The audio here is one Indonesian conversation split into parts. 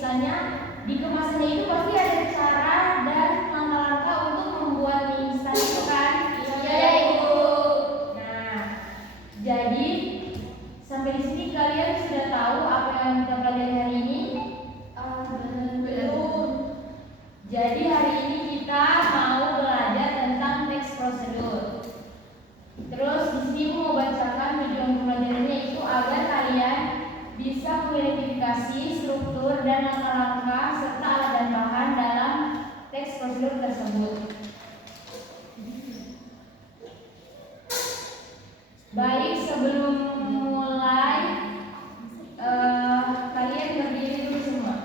misalnya di kemasannya itu pasti ada cara dan langkah-langkah untuk membuat mie instan itu kan? Iya Ibu. Nah, jadi sampai di sini kalian sudah tahu apa yang kita pelajari hari ini? Belum. Jadi hari ini kita mau belajar tentang teks prosedur. Terus di sini mau bacakan tujuan pembelajarannya itu agar kalian bisa mengidentifikasi struktur dan langkah-langkah serta alat dan bahan dalam teks prosedur tersebut. Baik, sebelum mulai kalian berdiri dulu semua.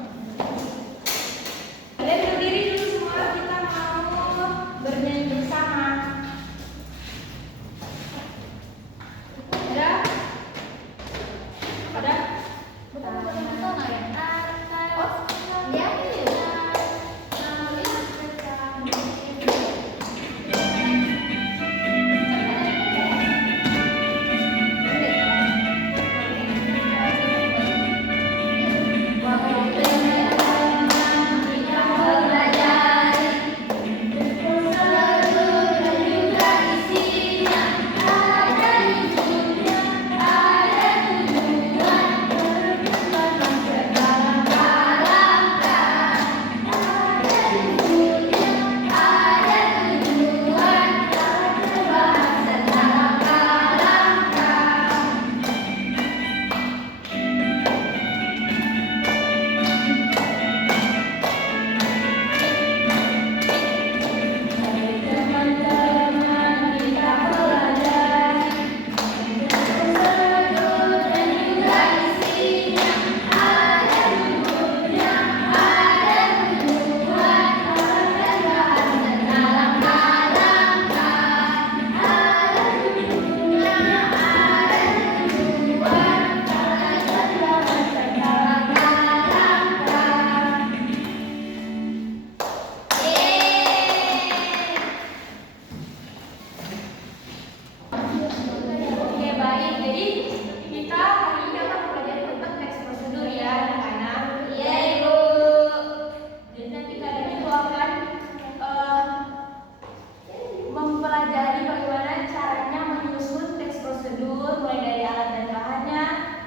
Kalian berdiri dulu semua, kita mau bernyanyi bersama. Ada? Ada?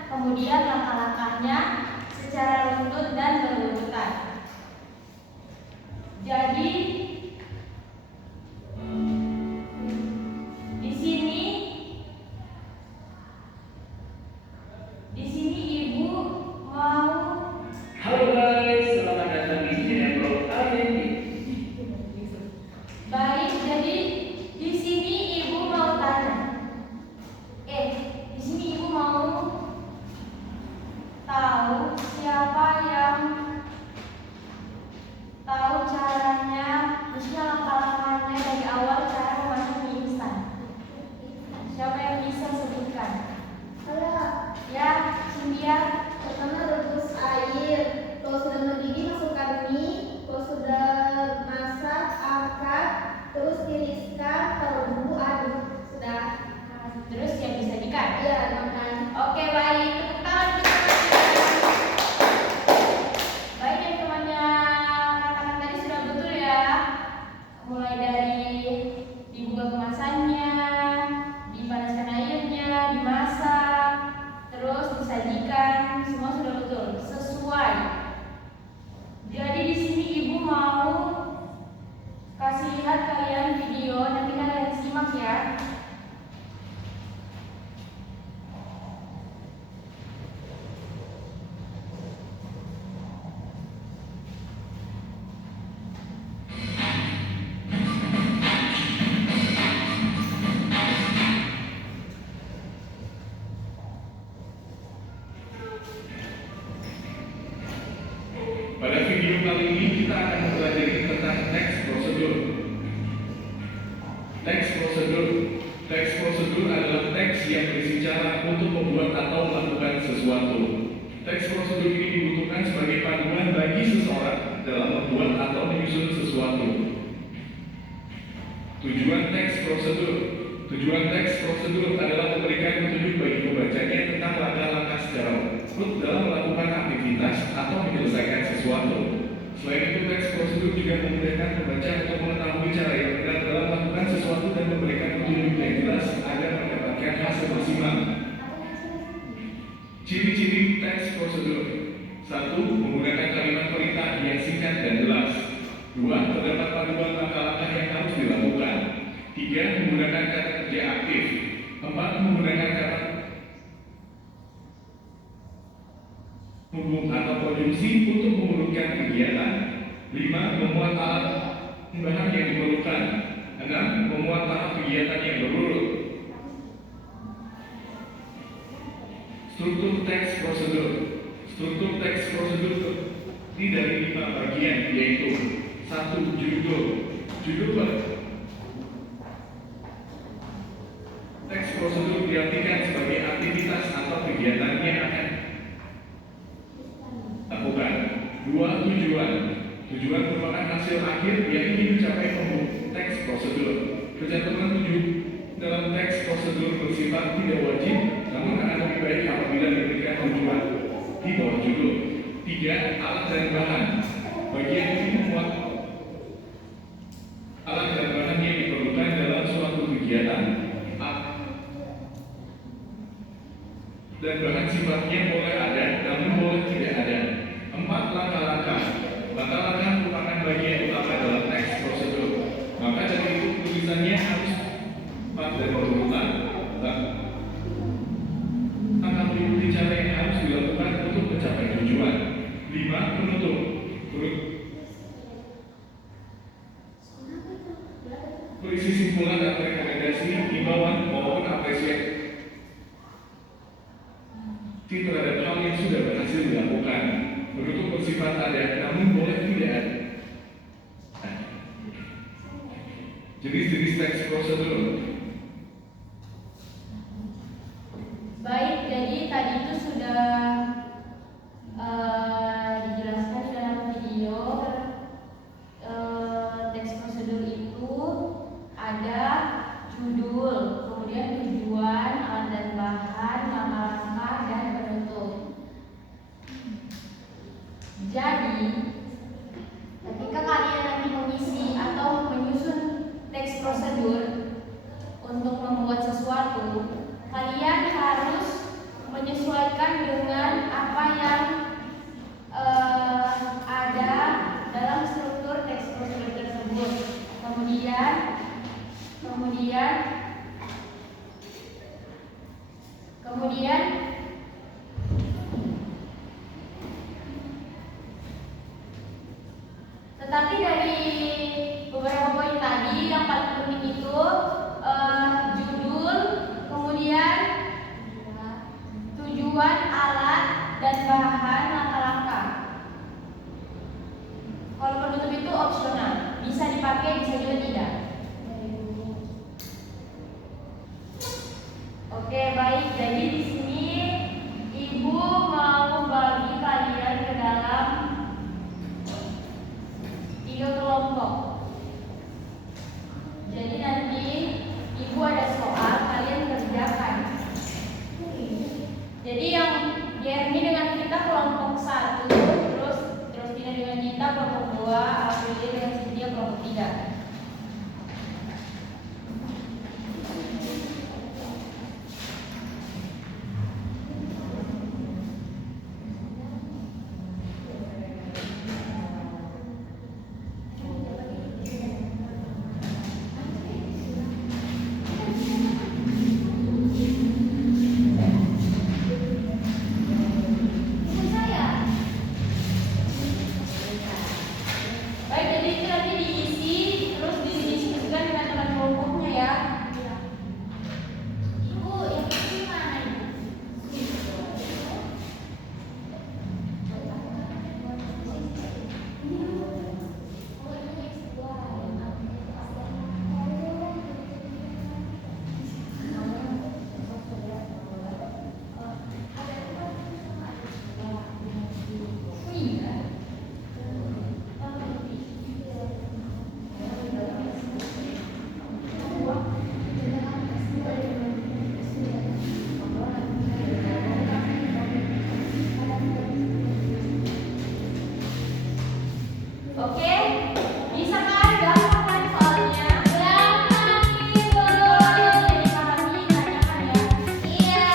Kemudian langkah-langkahnya secara runtut dan berurutan. Jadi di sini Ibu mau. Halo guys, selamat datang di channel IND. Baik, jadi di sini Ibu mau tanya. Di sini Ibu mau tahu siapa yang tahu caranya, maksudnya langkah-langkahnya dari awal cara memasak mie instan. Siapa yang bisa sebutkan? Ya, Cynthia. Pertama rebus air, kalau sudah mendidih masukkan mie, kalau sudah masak angkat, terus tiriskan, taruh bumbu, aduk. Sudah. Terus yang disajikan? Iya, makan. Oke, baik. Tepuk tangan kita. Baik, yang temannya katakan tadi sudah betul ya. Mulai dari dibuka kemasannya, dipanaskan airnya, dimasak, terus disajikan, semua sudah betul, sesuai. Jadi di sini Ibu mau kasih lihat kalian video, nanti kalian simak ya. Pada video kali ini kita akan mempelajari tentang teks prosedur. Teks prosedur adalah teks yang berisi cara untuk membuat atau melakukan sesuatu. Teks prosedur ini dibutuhkan sebagai panduan bagi seseorang dalam membuat atau menyusun sesuatu. Tujuan teks prosedur adalah memberikan petunjuk bagi pembacanya tentang langkah-langkah secara runtut dalam melakukan aktivitas atau menyelesaikan sesuatu. sesuatu. Selain itu, teks prosedur juga memudahkan pembaca untuk mengetahui cara yang benar dalam melakukan sesuatu dan memberikan petunjuk yang jelas agar mendapatkan hasil maksimal. Ciri-ciri teks prosedur: 1. Menggunakan kalimat perintah yang singkat dan jelas. 2. Terdapat panduan langkah-langkah yang harus dilakukan. 3. Menggunakan kata kerja aktif. 4. Menggunakan kata hubung atau konjungsi untuk mengurutkan kegiatan. 5. Memuat alat bahan yang diperlukan. 6. Memuat tahap kegiatan yang berurut. Struktur teks prosedur. Struktur teks prosedur terdiri dari 5 bagian, yaitu 1. Judul. Teks prosedur diartikan sebagai aktivitas atau kegiatan yang akan lakukan. 2. Tujuan. Tujuan merupakan hasil akhir yang ingin dicapai pembuat teks prosedur. Kecantuman tujuan dalam teks prosedur bersifat tidak wajib, namun akan lebih baik apabila diberikan tujuan di bawah judul. 3. Alat dan bahan. Bagian ini memuat alat dan bahan yang diperlukan dalam suatu kegiatan. Dan bahan sifatnya boleh ada, namun boleh tidak ada. 4. Langkah-langkah. Langkah-langkah merupakan bagian utama dalam teks prosedur. Maka dari itu tulisannya harus tepat dan berurutan. Akan mengikuti cara yang harus dilakukan untuk mencapai tujuan. 5. Penutup. Berisi simpulan dan rekomendasi, himbauan maupun apresiasi terhadap hal yang sudah berhasil dilakukan. Penutup bersifat ada, namun boleh tidak ada. Jenis-jenis teks prosedur. Baik, jadi tadi itu sudah dijelaskan di dalam video. Teks prosedur itu ada judul, kemudian tujuan, alat dan bahan, langkah-langkah, dan penutup. Jadi, ketika kalian nanti mengisi atau menyusun teks prosedur untuk membuat sesuatu, kalian harus menyesuaikan dengan apa yang ada dalam struktur teks prosedur tersebut. Kemudian tetapi dari beberapa poin tadi yang paling penting itu judul, kemudian tujuan, alat, dan bahan, langkah-langkah. Kalau penutup itu opsional, bisa dipakai, bisa juga tidak. Oke, baik. Jadi di sini Ibu mau bagi kalian ke dalam 3 kelompok. Jadi nanti Ibu ada soal, kalian kerjakan. Jadi yang Jeremy dengan kita kelompok 1, terus Tina dengan kita kelompok 2, Aprilia dengan Cynthia kelompok 3. Baik, jadi itu nanti diisi Oke, bisa kan? Gampang kan soalnya? Gampang, Ibu. Jadi pahami banyak kan ya? Iya.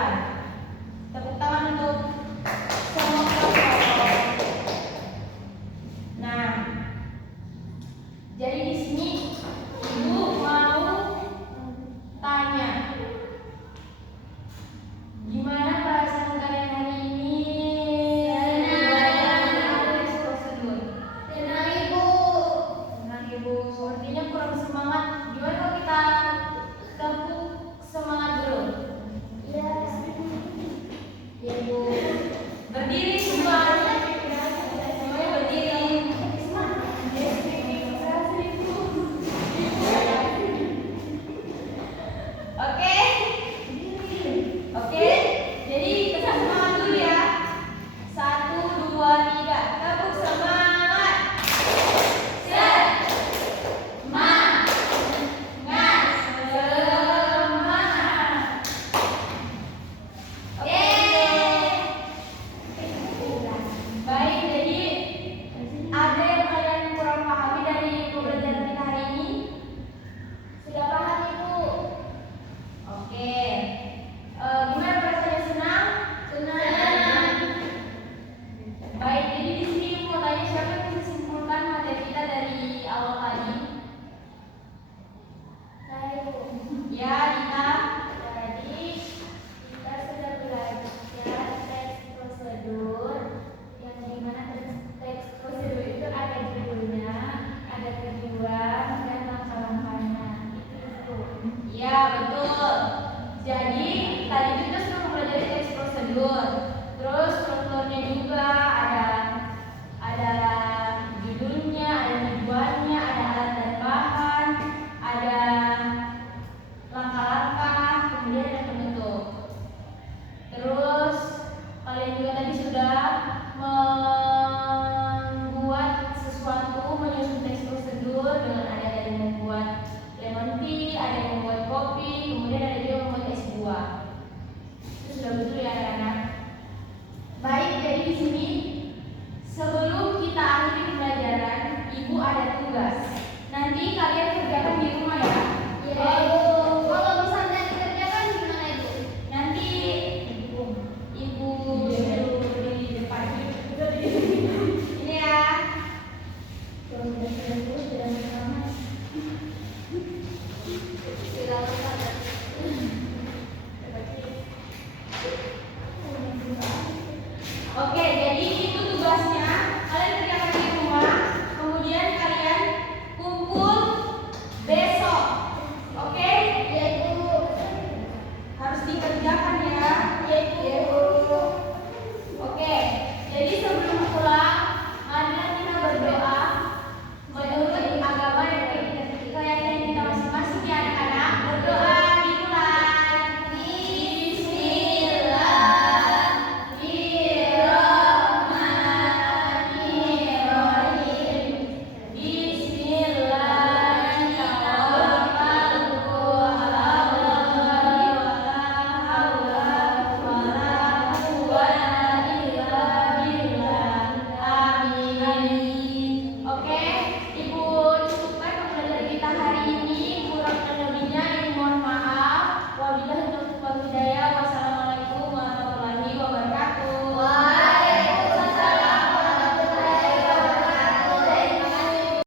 kelompok. Tepuk tangan untuk semua kelompok. Nah, jadi di sini Ibu mau tanya, gimana perasaan kalian hari ini? Tes prosedur. Tenang Ibu. Tenang Ibu, sepertinya kurang semangat. Gimana kalau kita tepuk semangat dulu? Ya. Ya Ibu. Berdiri semua. Semuanya berdiri. Oke. Oke.